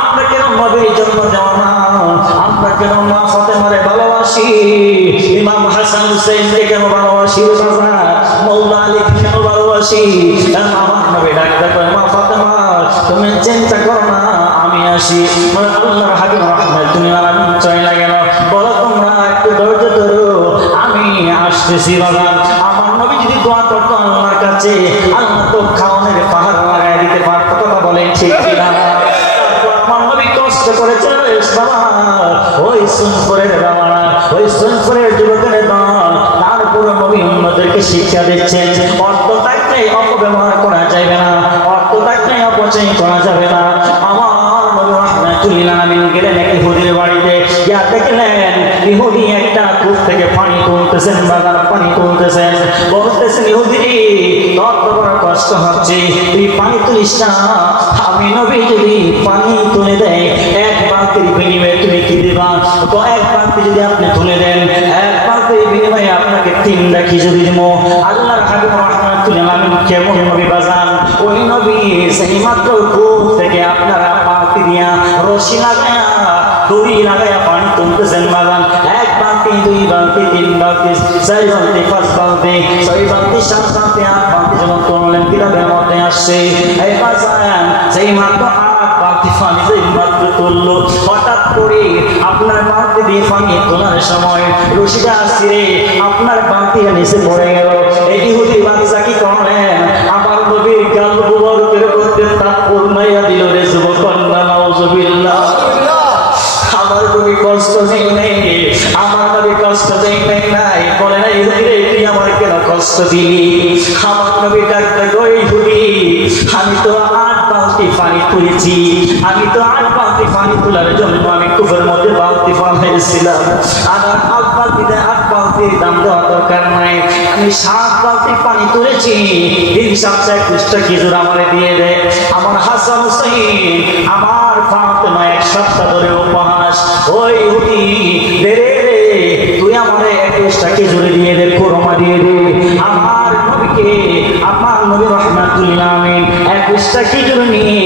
আমরা কেন নবীর জন্য দেওয়া না? আমরা কেন মা ফাতেমারে ভালোবাসি? ইমাম হাসান হুসাইনকে কেন ভালোবাসি? মৌলা আলীকে কেন ভালোবাসি? আমার নবী ডাকতে কয় মা ফাতেমা তুমি চিন্তা করো না আমি আসি। আল্লাহর হাবিব রাহমাতুল্লাহ আলাইহি চলে গেল। বলো তোমরা একটু ধৈর্য ধরো আমি আসতেছি। বাবা আমার নবী যদি দোয়া করতো আল্লাহর কাছে আল্লাহ তো খাওয়ানোর পাহাড় লাগাই দিতে পারতো। কথা বলেন ঠিক কিনা? আমার নবী কষ্ট করে চলে বাবা ওই সুনপুরের বাবারা, ওই সুনপুরের যুবকের দল, তারপর নবী উম্মতদেরকে শিক্ষা দিচ্ছেন অর্থ থাকলে অপব্যবহার করা যাবে না, অর্থ থাকলে অপচয় করা যাবে না। আমার নবী রাহমাতুল লিল আলামিন গেলেন এক ইহুদির বাড়িতে, গিয়ে দেখলেন ইহুদি একটা কূপ থেকে পানি তুলতেছেন, বাগান পানি তুলতেছেন। বলতেছেন ইহুদি তোর তো বড় কষ্ট হচ্ছে, তুই পানি তুলিস না, আমি নবী যদি পানি তুলে দেয় এক বালতির বিনিময়ে তুমি কি দিবা? তো এক বালতি যদি আপনি তুলে দেন এক বালতির বিনিময়ে আপনাকে 3টা খিচুড়ি দিব। আল্লাহর হাবিব রাহমাতুল লিল আলামিন কেমন নবী বাজান? ওই নবী সেই মাত্র কূপ থেকে আপনারা বালতি দিয়া রশি লাগায়া দড়ি লাগায়া পানি তুলতেছেন বাগান। এক বালতি, 2 বালতি, 3 বালতি, 4 বালতি, 5 বালতি, 6 বালতি, 7 বালতি, 8 বালতি যখন তুললেন কিতাবের মধ্যে আসছে এই বাজান সেই মাত্র 8 বালতি পানি যেই মাত্র তুললো, হঠাৎ করে আপনার বালতি দিয়ে পানি তোলার সময় রশিটা আসছে আপনার বালতি নিচে পড়ে গেল। এই ইহুদি বাদশা কি করলেন? আমার নবীর গাল মুবারকের মধ্যে তাকবীর মাইয়া দিল রে সুবহানাল্লাহ নাউজুবিল্লাহ। আমার নবী কষ্ট দেই নাই, আমার নবী কষ্ট দেই নাই। বলে না ইহুদি রে তুই আমার কেন কষ্ট দিলি? আমার নবী ডাকতে কই ইহুদি আমি তো 8 বালতি পানি তুলেছি, আমি তো 8 বালতি পানি তোলার জন্য আমি কূপের মধ্যে বালতি পাঠাইছিলাম। আর 8 বালতিতে 8 বালতির দাম দেওয়া দরকার নাই, আমি 7 বালতি পানি তুলেছি। হিসাব 21টা খেজুর আমারে দিয়ে দে। আমার হাসান হুসাইন আমার ফাতেমা 1 সপ্তাহ ধরে উপহাস। ওই ইহুদি দে রে তুই আমারে 21টা খেজুর দিয়ে দে, কোরমা দিয়ে দে। আমার নবীকে আমার নবী রাহমাতুল লিল আলামিন 21টা খেজুর নিয়ে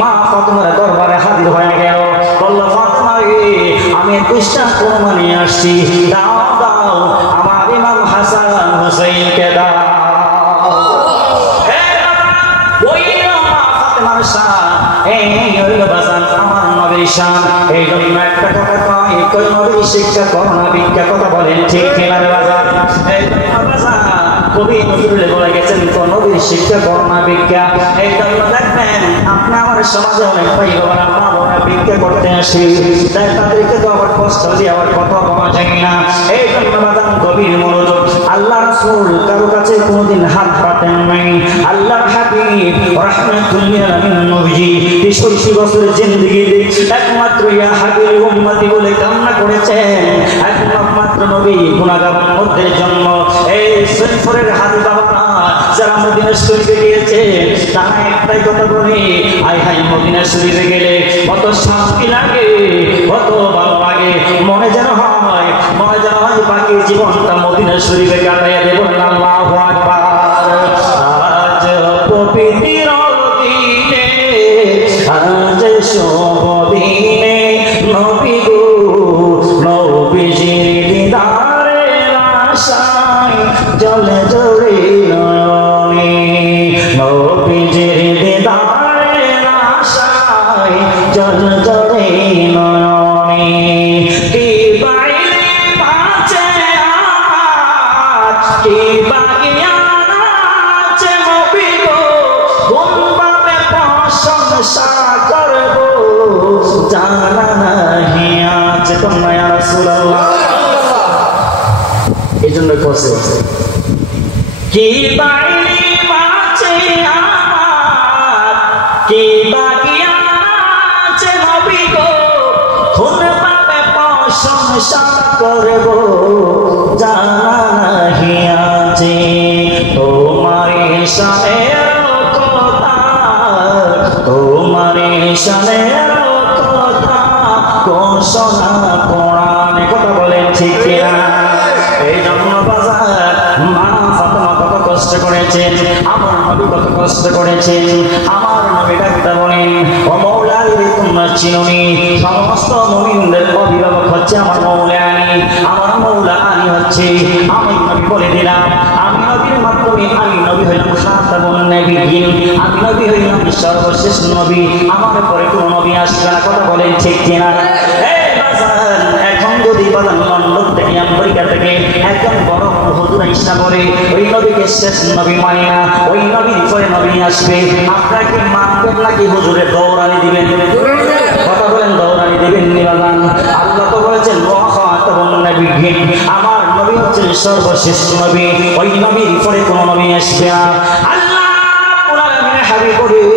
মা ফাতেমার দরবারে হাজির হয়ে গেল। বলল ফাতেমা রে আমি 21টা কোরমা নিয়ে আসছি, দাও দাও আমার ইমাম হাসান হুসাইনকে দাও। ওই মা ফাতেমার শান এই হইল বাজান আমার নবীর শান। এই জন্য একটা কথা কই কই নবীর শিক্ষা করোনা ভিক্ষা। কথা বলেন ঠিক কিনা রে বাজান? এই জন্য বাজান কবি নজরুল বলে গেছেন তো নবীর শিক্ষা করোনা ভিক্ষা। এই জন্য দেখবেন আপনি আমার সমাজে অনেক ভাই বাবারা মা বোনেরা ভিক্ষা করতে আসে, তাই তাদেরকে তো আবার কষ্ট দিয়ে আবার কথা বলা যায় না। এই জন্য বাজান গভীর মনোযোগ। আল্লাহ রাসূল কারো কাছে কোনোদিন হাত পাতেন নাই। আল্লাহর হাবিব রাহমাতুল লিল আলামিন নবীজি 63 বছরের জিন্দেগিতে একমাত্র ইয়া হাবিব উম্মতি বলে কামনা করেছেন। একমাত্র নবী গুনাহগারের মধ্যে জন্ম। এই সুনপুরের হাদি বাবারা যারা মদিনা শরীফে গিয়েছে তারা একটাই কথা বলে আয় হায় মদিনা শরীফে গেলে কত শান্তি লাগে, কত ভালো লাগে, মনে যেন হয় বাকি জীবনটা মদিনা শরীফে কাটাইয়া দেব। আল্লাহু আকবার। আজ পবিত্র দিনে আজ শুভ দিনে নবী গো নবীজির দিদারের আশায় জলে জলে নয়নে, নবীজির দিদারের জানা নাহি আছে তোমরা ইয়া রাসূলুল্লাহ। এই জন্য কইছে কি বাইরে আছে আমার, কি বাকি আছে নবী গো, খুন পাপে প্রশংসা করব জানা নাহি আছে তোমার শানের কথা, তোমার শানের কথা ঘোষণা কোরআনে। কথা বলেন ঠিক কিনা? এই জন্য বাজার মা ফাতেমা কত কষ্ট করেছেন, আমার নবী কত কষ্ট করেছেন। আমার নবী ডাক্তার বলেন ও মৌলা আলী তোমরা চিনুনি, সমস্ত মুমিনদের অভিভাবক হচ্ছে আমার মৌলা আলী, আমার মৌলা আলী হচ্ছে আমি নবী বলে দিলাম। আমি নবীর মাধ্যমে আমি নবী হইলাম খাতামুন নবিয়্যিন, আমি নবী হইলাম সর্বশেষ নবী, আমার পরে কোনো নবী আসবে না। কথা বলেন ঠিক কিনা? এখন যদি বলেন লন্ডন থেকে আমেরিকা থেকে একজন বড় হুজুর ইসা করে ওই নবীকে শেষ নবী মানে না, ওই নবীর পরে নবী আসবে, আপনাকে মানবেন নাকি হুজুরের দৌড়ানি দিবেন? কথা বলেন দৌড়ানি দিবেন নিবাদান? আল্লাহ তো বলেছেন খাতামুন নবিয়্যিন, আমার নবী হচ্ছেন সর্বশেষ নবী, ওই নবীর পরে কোনো নবী আসবে না। আল্লাহ হাবিব বলেন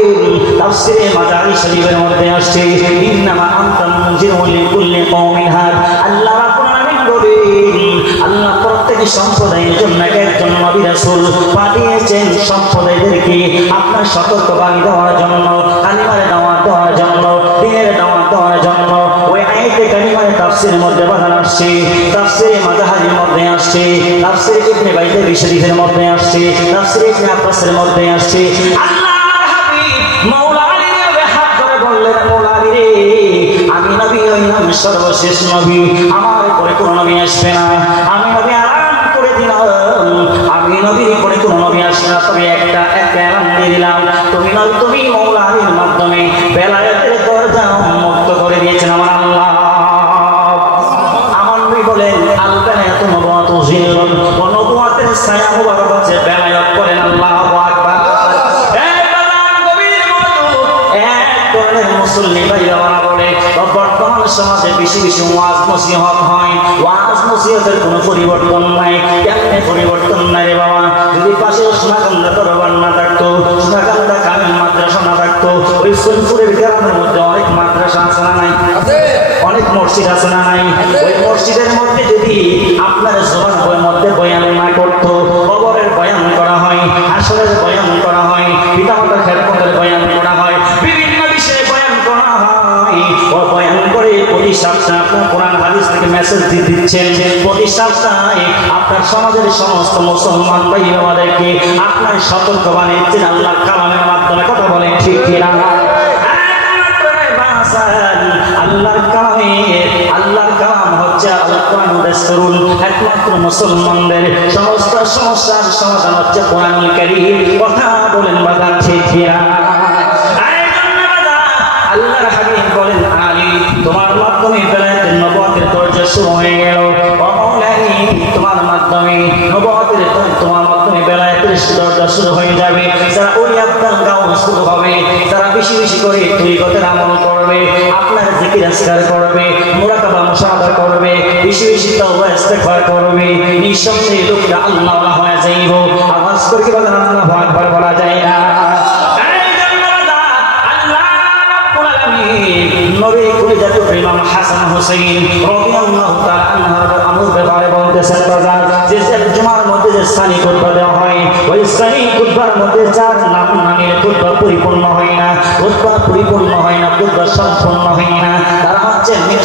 তাফসীরে মাদারিস শরীফের মধ্যে আসছে ইন্নামা আনতা মুনজিরুন লিকুল্লি কওমিন হাদ। আল্লাহ রাব্বুল আলামিন বলেন আল্লাহ প্রত্যেক সম্প্রদায়ের জন্য একজন নবী রাসূল পাঠিয়েছেন, সম্প্রদায়দেরকে আপনার সতর্কবাণী দেওয়ার জন্য, কালিমার দাওয়াত দেওয়ার জন্য, দ্বীনের দাওয়াত দেওয়ার জন্য। ওই আয়াতে কালিমার তাফসীরের মধ্যে বানানো আসছে, তাফসীরে মাদারিসের মধ্যে আসছে, তাফসীরে ইবনে বাইজাবি শরীফের মধ্যে আসছে, তাফসীরে ইবনে আব্বাসের মধ্যে আসছে। মৌলা আলী হাত ধরে বললেন মৌলা আলী রে, আমি নবী হইলাম সর্বশেষ নবী, আমার পরে কোনো নবী আসবে না। আমি নবী আরাম করে দিলাম, আমি নবীর পরে কোনো নবী আসবে না। তবে একটা এলান দিয়ে দিলাম, তুমি মৌলা আলীর মাধ্যমে বেলায়েতের দরজা উন্মুক্ত করে দিয়েছেন আমার আল্লাহ। আমার নবী বলেন আল বেলায়েতু নবুওয়াতু জিল্লুন, নবুওয়াতের ছায়া মুবারক আছে, বেলায়েত করেন আল্লাহু আকবার। মুসল্লি ভাইরা বলে বর্তমান সমাজে বেশি বেশি ওয়াজ নসিহত হয়, ওয়াজ নসিহতের কোনো পরিবর্তন নাই। কেমনে পরিবর্তন নাই রে বাবা? যদি পাশে সোনাকান্দা দরবার না থাকতো, সোনাকান্দা কামিল মাদ্রাসা না থাকতো, ওই সোনপুরের গ্রামের মধ্যে অনেক মাদ্রাসা আছে না নাই? অনেক মসজিদ আছে না নাই? ওই মসজিদের মধ্যে যদি আপনার জবান বইয়ের মধ্যে বয়ান না করতো, কবরের বয়ান করা হয়, আসরের বয়ান করা হয়, পিতামাতার খেদমতের বয়ান করা হয়, বিভিন্ন বিষয়ে বয়ান করা হয়, ও বয়ান করে প্রতি সপ্তাহে আপনার কোরআন হাদিস থেকে মেসেজ দিচ্ছেন, প্রতি সপ্তাহে আপনার সমাজের সমস্ত মুসলমান ভাই আমাদেরকে আপনার সতর্কবাণী দিচ্ছেন আল্লাহর কালামের মাধ্যমে। কথা বলেন ঠিক কিনা? আল্লাহর কালামে, আল্লাহর কালাম হচ্ছে আল কোরআন দাসতুরুল, একমাত্র মুসলমানদের সমস্ত সমস্যার সমাধান হচ্ছে কোরআনুল কারীম। কথা বলেন বাজার ঠিক কিনা? আল্লাহর হাবিব বলেন আলী তোমার মাধ্যমে বেলায়েতের নবুয়তের দরজা শুরু হয়ে গেল। ও মৌলা আলী তোমার মাধ্যমে নবুয়তের, তোমার মাধ্যমে বেলায়েতের দরজা শুরু হয়ে যাবে। যারা ওই আপনার গাও শুরু হবে, যারা বেশি বেশি করে তরিকতের আমল করবে, আপনার জিকির আজকার করবে, মুরাকাবা মুশাহাদা করবে, বেশি বেশি তাওবা ইস্তিগফার করবে, নিঃসন্দেহে লোকটা আল্লাহ হয়ে যাইব। আওয়াজ করে কি বলেন আল্লাহু আকবার বলা যায় না? নবী কুলিজাতুল ইমাম হাসান হুসাইন রাদিয়াল্লাহু তাআলা আনহুর ব্যাপারে বলতেছেন বাজার যে জুমার মধ্যে যে সানি খুতবা দেওয়া হয়, ওই সানি খুতবার মধ্যে যার নাম নামের খুতবা পরিপূর্ণ হয় না, খুতবা পরিপূর্ণ হয় না, খুতবা সম্পূর্ণ হয় না, তারা হচ্ছে মিন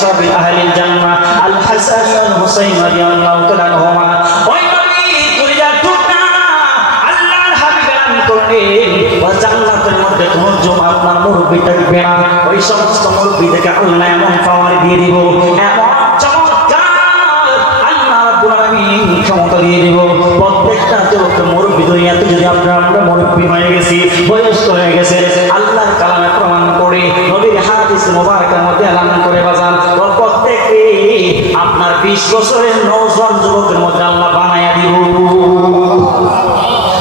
শাবাবি আহলিল জান্নাহ আল হাসান ওয়াল হুসাইন রাদিয়াল্লাহু তাআলা আনহুমা। ওই নবী কুলিজাতুল আল্লাহর হাবিব এলান করলেন ওয়া জান্নাতের মধ্যে কোন জুমা আপনার মুরব্বি থাকবে না, ওই সমস্ত মুরব্বি থেকে আল্লাহ এমন পাওয়ার দিয়ে দিব, এমন চমৎকার আল্লাহ রাব্বুল আলামিন ক্ষমতা দিয়ে দিব। প্রত্যেকটা যুবক মুরব্বি দুনিয়াতে যদি আমরা মুরব্বি হয়ে গেছি, বয়স্ক হয়ে গেছে, আল্লাহর কালামে প্রমাণ করে নবীর হাদিস মুবারকের মধ্যে এলান করে বাজান প্রত্যেককে আপনার 20 বছরের নওজোয়ান যুবকের মধ্যে আল্লাহ বানায়া দিব।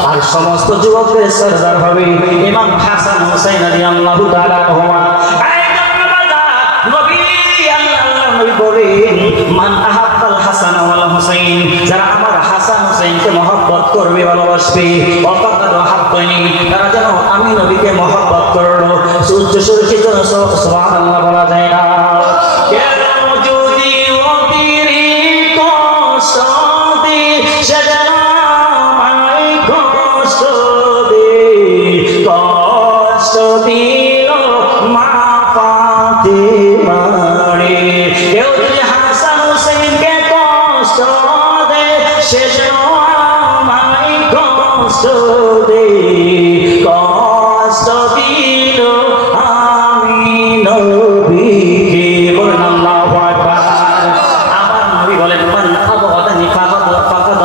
আর সমস্ত যুবকদের সরদার হবে ইমাম হাসান হুসাইন রাদিয়াল্লাহু তাআলা আনহুমা। করবেন মান আহাব্বাল হাসান ওয়াল হুসাইন, যারা আমার হাসান হুসাইনকে মহব্বত করবে ভালোবাসবে, ওয়াকাদ হাব্বানি, তারা যেন আমি নবীকে মহব্বত করলো। উচ্চ সুরে কি জন্য সুবহানাল্লাহ বলা যায় না? কেন যদি অতিরিক্ত কষ্ট দে, সেজন্য আমায় কষ্ট দে, কষ্ট দিল মা ফাতেমারে। কেউ যদি হাসান হুসাইনকে কষ্ট দে, সেজন্য আমায় কষ্ট দে, কষ্ট দিল আমি নবীকে। বলেন আল্লাহু আকবার। আমার নবী বলেন মান আবগাদানি ফাকাদ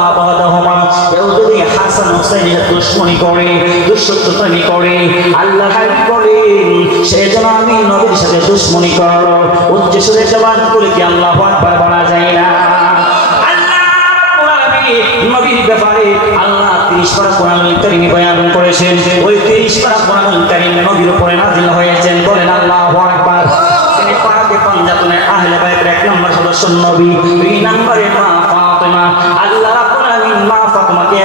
আবগাদাহুমা, কেউ যদি হাসান হুসাইনের দুশমনি করে, দুশত্রুতামি করে, আল্লাহ হাবিব বলেন সেজন্য আমি নবীর সাথে দুশমনি করলো। উচ্চ সুরে জবান করে কি আল্লাহু আকবার বলা যায় না? নবীর ব্যাপারে আল্লাহ 30 পারা কোরআনুল কারীম বয়ান করেছেন। ওই 30 পারা কোরআনুল কারীম নবীর উপরে নাযিল হয়েছেন। বলেন আল্লাহু আকবার। তিনি পাকে পাঞ্জাতনের আহলে বাইতের 1 নম্বর সদস্য নবী, 2 নম্বরে মা ফাতেমা। আল্লাহ রাব্বুল আলামিন মা ফাতেমাকে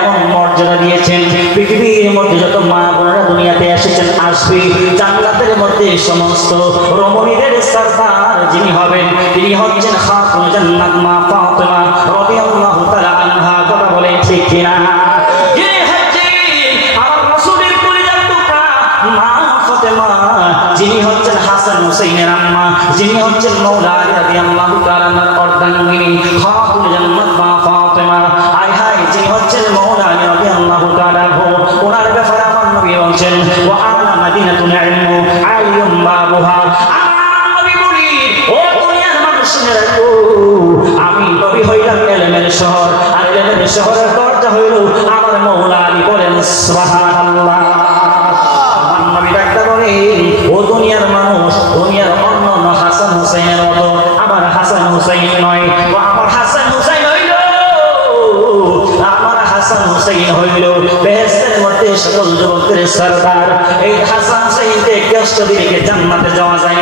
এমন মর্যাদা দিয়েছেন, পৃথিবীর মধ্যে যত মা বোনেরা দুনিয়াতে এসেছেন আসবে, জান্নাতের মধ্যে সমস্ত রমণীদের সরদার যিনি হবেন তিনি হচ্ছেন খাতুন জান্নাত মা ফাতেমা রাদিয়াল্লাহু তাআলা আনহা। কথা বলেন ঠিক কিনা? যিনি হচ্ছেন আমার রাসূলের কলিজার টুকরা মা ফাতেমা, যিনি হচ্ছেন হাসান হুসাইনের আম্মা, যিনি হচ্ছেন মাওলা আলী রাদিয়াল্লাহু তাআলা আনহার অর্ধাঙ্গিনী খাতুন জান্নাত মা ফাতেমা। আয় হায়, যিনি হচ্ছেন মাওলা আলী রাদিয়াল্লাহু তাআলা আনহু, ওনার ব্যাপারে আমার নবী বলেন ওয়া আলা মাদিনাতুন ইলমু আলিয়ুম বাবুহা। আমার নবী বলি ও দুনিয়ার মানুষ শুনে রাখো, আমি নবী হইলাম ইলমের শহর, আর ইলমের শহরের দরজা হইল আমার মাওলা আলী। বলেন সুবহানাল্লাহ। আমার নবী ডাকতে বলেন ও দুনিয়ার মানুষ, দুনিয়ার অন্য হাসান হুসাইনের মতো আমার হাসান হুসাইন নয়। ও আমার হাসান হুসাইন হইল, আমার হাসান হুসাইন হইল বেহেশতের মধ্যে সকল যুবকদের সরদার। এই হাসান হুসাইনকে কষ্ট দিলে জান্নাতে যাওয়া যায়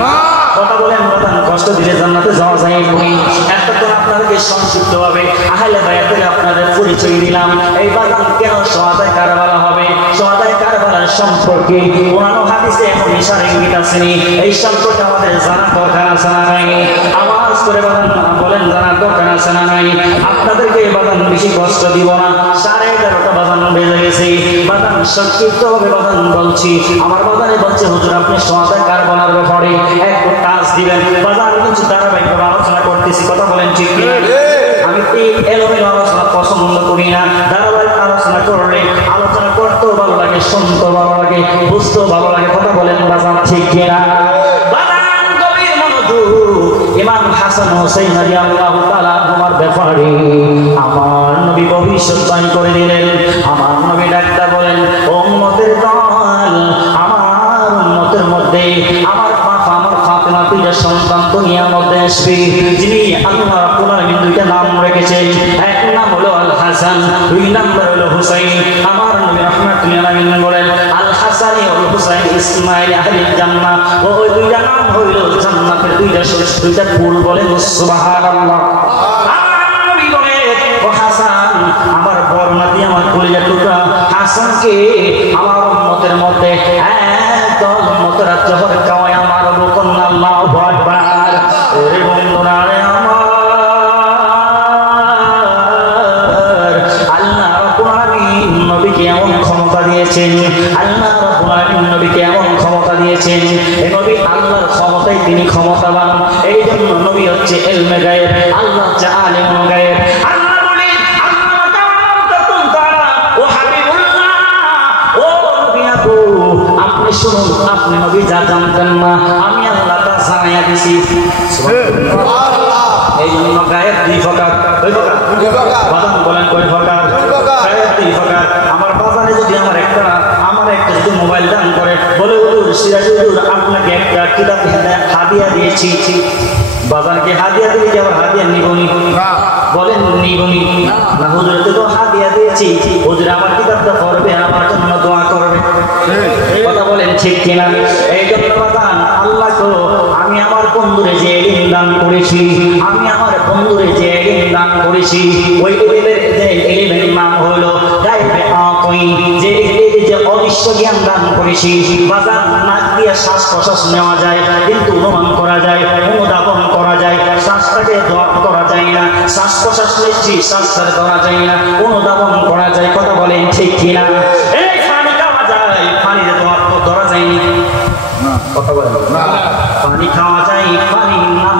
না। কথা বলেন বাদান, কষ্ট দিলে জান্নাতে যাওয়া যায় না। এতক্ষণ আপনাদেরকে সংক্ষিপ্তভাবে আহলে বায়াতের আপনাদের পরিচয় দিলাম। এই বাদান কেন সোহাদায়ে কারবালা হবে, সোহাদায়ে কারবালার সম্পর্কে কোরআন ও হাদিসে এমন ইশারা ইঙ্গিত আছে, এই সম্পর্কে আমাদের জানা দরকার আছে না নাই? আওয়াজ করে বাদান বলেন জানা দরকার আছে না নাই? আপনাদেরকে বাদান বেশি কষ্ট দিব না, 11:30 বাদান বেজে গেছে। বাদান সংক্ষিপ্তভাবে বাদান বলছি। আমার বাদানে বলছে হুজুর আপনি সোহাদায়ে কারবালার ব্যাপারে একটু টাচ দিবেন। বাদান কিছু ধারাবাহিকভাবে আলোচনা করতেছি। কথা বলেন ঠিক কি? আমি এলোমেলো আলোচনা পছন্দ করি না। ধারাবাহিক আলোচনা করলে আলোচনা করতেও ভালো লাগে, শুনতেও ভালো লাগে, বুঝতেও ভালো লাগে। কথা বলেন বাদান ঠিক কিনা? বাদান গভীর মনোযোগ। ইমাম হাসান হুসাইন রাদিয়াল্লাহু তাআলা আনহুর ব্যাপারে আমার নবী ভবিষ্যৎবাণী করে দিলেন। আমার নবী ডাকতে বলেন ও উম্মতের দল, আমার উম্মতের মধ্যে আমার ফাতেমা দুইটা সন্তান দুনিয়ার মধ্যে আসবে, যিনি আল্লাহ রাব্বুল আলামিন দুইটা নাম রেখেছেন। এক নাম হলো আল হাসান, 2 নম্বর হলো হুসাইন। আমার নবী রাহমাতুল্লাহ আলাইহি বলেন আল হাসান ওয়াল হুসাইন ইসমাইল আহলিল জান্নাহ। ওই দুইটা নাম হইল জান্নাতের দুইটা ফুল। বলেন সুবহানাল্লাহ। আমার নবী বলেন ও হাসান আমার বর্ণাতি আমার কলিজার টুকরা হাসানকে আমার উম্মতের মধ্যে একদল উম্মতের জহর খাওয়ায় আমার বকন আল্লাহু আকবার। ওরে বন্ধুরা রে আমার, আল্লাহ রাব্বুল আলামিন নবীকে এমন ক্ষমতা দিয়েছেন, আল্লাহ রাব্বুল আলামিন নবীকে এমন ক্ষমতা দিয়েছেন। এই নবী আল্লাহর ক্ষমতায় তিনি ক্ষমতাবান। এই জন্য নবী হচ্ছে ইলমে গায়েব, আল্লাহ হচ্ছে আলিমুল গায়েব। আল্লাহ বলেন আল্লাহ তাআলা তাআলা ও হাবিবুল্লাহ, ও নবী আপনি শুনুন, আপনি নবী যা জানতেন না আমি আল্লাহ তা জানাইয়া দিছি। সুবহানাল্লাহ। এই জন্য গায়েব 2 প্রকার। বাদান বলেন কয় প্রকার? গায়েব 2 প্রকার। আমার বাজারে যদি আমার একটা যদি মোবাইল দান করে বলে হুজুর সিরাজ হুজুর আপনাকে একটা কিতাব হাদিয়া দিয়েছি, বাজারকে হাদিয়া দিলে কি আবার হাদিয়া নিবনি? বলেন নিবনি না? হুজুরকে তো হাদিয়া দিয়েছি, হুজুর আমার কিতাবটা পড়বে, আমার জন্য দোয়া করবে। কথা বলেন ঠিক কিনা? এই জন্য বাদান আল্লাহ তো আমি আমার বন্ধুরে যে ইলম দান করেছি, আমি আমার বন্ধুরে যে ইলম দান করেছি, ওই ইলমের যে ইলমের নাম হলো গায়বে আতই, যে অদৃশ্য জ্ঞান দান করেছি। বাজার নাক দিয়ে শ্বাস প্রশ্বাস নেওয়া যায়, কিন্তু অনুমান করা যায়, অনুধাবন করা যায়, শ্বাসটাকে দমন করা যায় না। শ্বাস প্রশ্বাস নিচ্ছি, শ্বাসটাকে করা যায় না, অনুধাবন করা যায়। কথা বলেন ঠিক কিনা? এই পানি খাওয়া যায়, পানিতে ধরা যায়নি। কথা বলেন, পানি খাওয়া যায়, পানির নাম